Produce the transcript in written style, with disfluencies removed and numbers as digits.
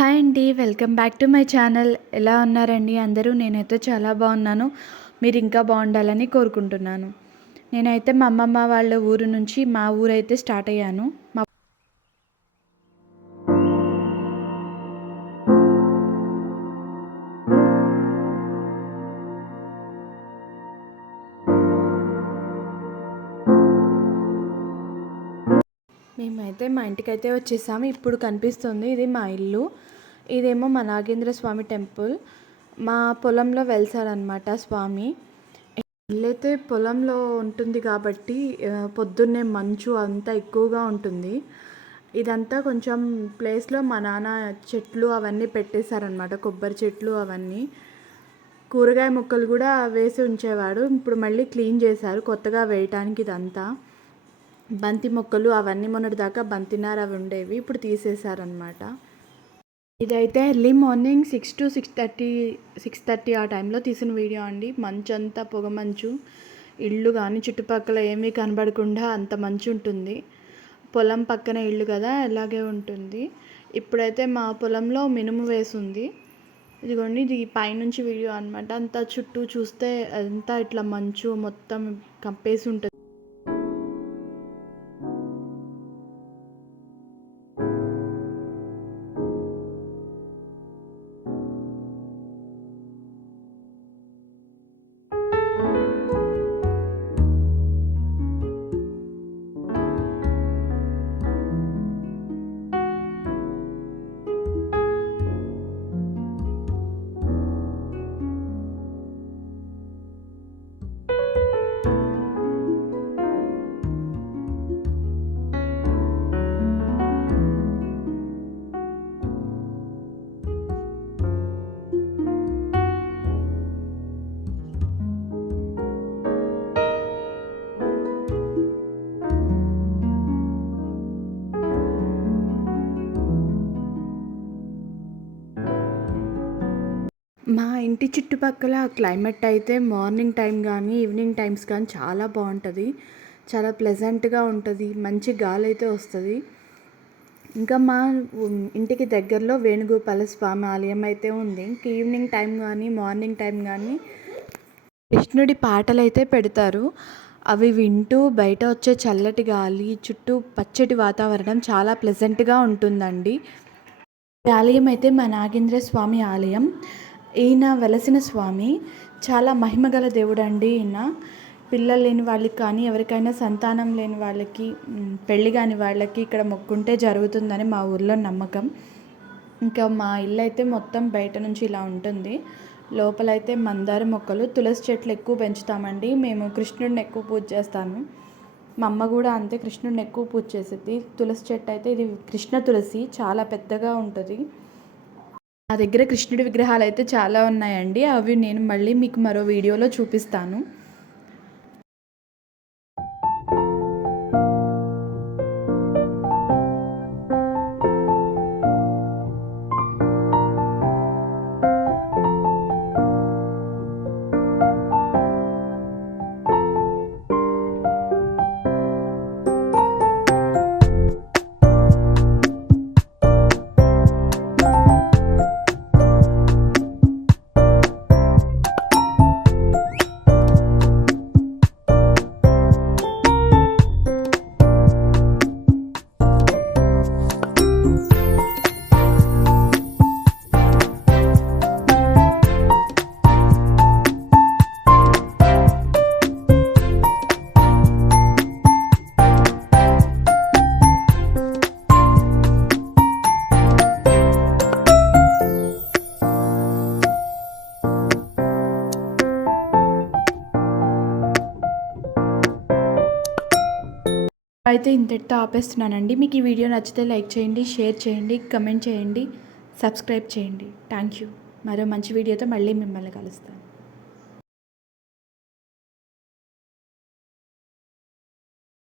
Hi అండి. Welcome back to my channel. ఎలా ఉన్నారండి అందరూ? నేనైతే చాలా బాగున్నాను. మీరు ఇంకా బాగుండాలని కోరుకుంటున్నాను. నేనైతే మా అమ్మమ్మ వాళ్ళ ఊరు నుంచి మా ఊరైతే స్టార్ట్ అయ్యాను. మేమైతే మా ఇంటికైతే వచ్చేసాము. ఇప్పుడు కనిపిస్తుంది ఇది మా ఇల్లు. ఇదేమో మా నాగేంద్ర స్వామి టెంపుల్. మా పొలంలో వెలిసాడనమాట స్వామి. ఇల్లైతే పొలంలో ఉంటుంది కాబట్టి పొద్దున్నే మంచు అంతా ఎక్కువగా ఉంటుంది. ఇదంతా కొంచెం ప్లేస్లో మా నాన్న చెట్లు అవన్నీ పెట్టేశారనమాట, కొబ్బరి చెట్లు అవన్నీ. కూరగాయ మొక్కలు కూడా వేసి ఉంచేవాడు. ఇప్పుడు మళ్ళీ క్లీన్ చేశారు కొత్తగా వేయటానికి. ఇదంతా బంతి మొక్కలు అవన్నీ మొన్నటి దాకా బంతినార అవి ఉండేవి, ఇప్పుడు తీసేశారనమాట. ఇదైతే ఎర్లీ మార్నింగ్ 6 to 6:30 ఆ టైంలో తీసిన వీడియో అండి. మంచు అంతా పొగ మంచు, ఇళ్ళు కానీ చుట్టుపక్కల ఏమీ కనబడకుండా అంత మంచు ఉంటుంది. పొలం పక్కన ఇల్లు కదా, అలాగే ఉంటుంది. ఇప్పుడైతే మా పొలంలో మినుము వేసింది. ఇదిగోండి, ఇది పైనుంచి వీడియో అనమాట. అంతా చుట్టూ చూస్తే అంతా ఇట్లా మంచు మొత్తం కప్పేసి ఉంటుంది. మా ఇంటి చుట్టుపక్కల క్లైమేట్ అయితే మార్నింగ్ టైం కానీ ఈవినింగ్ టైమ్స్ కానీ చాలా బాగుంటుంది. చాలా ప్లెజెంట్గా ఉంటుంది. మంచి గాలి అయితే వస్తుంది. ఇంకా మా ఇంటికి దగ్గరలో వేణుగోపాల స్వామి ఆలయం అయితే ఉంది. ఇంక ఈవినింగ్ టైం కానీ మార్నింగ్ టైం కానీ కృష్ణుడి పాటలు అయితే పెడతారు. అవి వింటూ బయట వచ్చే చల్లటి గాలి, చుట్టూ పచ్చటి వాతావరణం చాలా ప్లెజెంట్గా ఉంటుందండి. ఈ ఆలయం అయితే మా నాగేంద్ర స్వామి ఆలయం. ఈయన వెలసిన స్వామి చాలా మహిమగల దేవుడు అండి. ఈయన పిల్లలు లేని వాళ్ళకి కానీ ఎవరికైనా సంతానం లేని వాళ్ళకి, పెళ్ళి కాని వాళ్ళకి ఇక్కడ మొక్కుంటే జరుగుతుందని మా ఊర్లో నమ్మకం. ఇంకా మా ఇల్లు అయితే మొత్తం బయట నుంచి ఇలా ఉంటుంది. లోపలైతే మందార మొక్కలు, తులసి చెట్లు ఎక్కువ పెంచుతామండి. మేము కృష్ణుడిని ఎక్కువ పూజ చేస్తాము. మా అమ్మ కూడా అంతే, కృష్ణుడిని ఎక్కువ పూజ చేసేది. తులసి చెట్టు అయితే ఇది కృష్ణ తులసి, చాలా పెద్దగా ఉంటుంది. నా దగ్గర కృష్ణుడి విగ్రహాలు అయితే చాలా ఉన్నాయండి. అవి నేను మళ్ళీ మీకు మరో వీడియోలో చూపిస్తాను. అయితే ఇంతటితో ఆపేస్తున్నానండి. మీకు ఈ వీడియో నచ్చితే లైక్ చేయండి, షేర్ చేయండి, కమెంట్ చేయండి, సబ్స్క్రైబ్ చేయండి. Thank you. మరో మంచి వీడియోతో మళ్ళీ మిమ్మల్ని కలుస్తాను.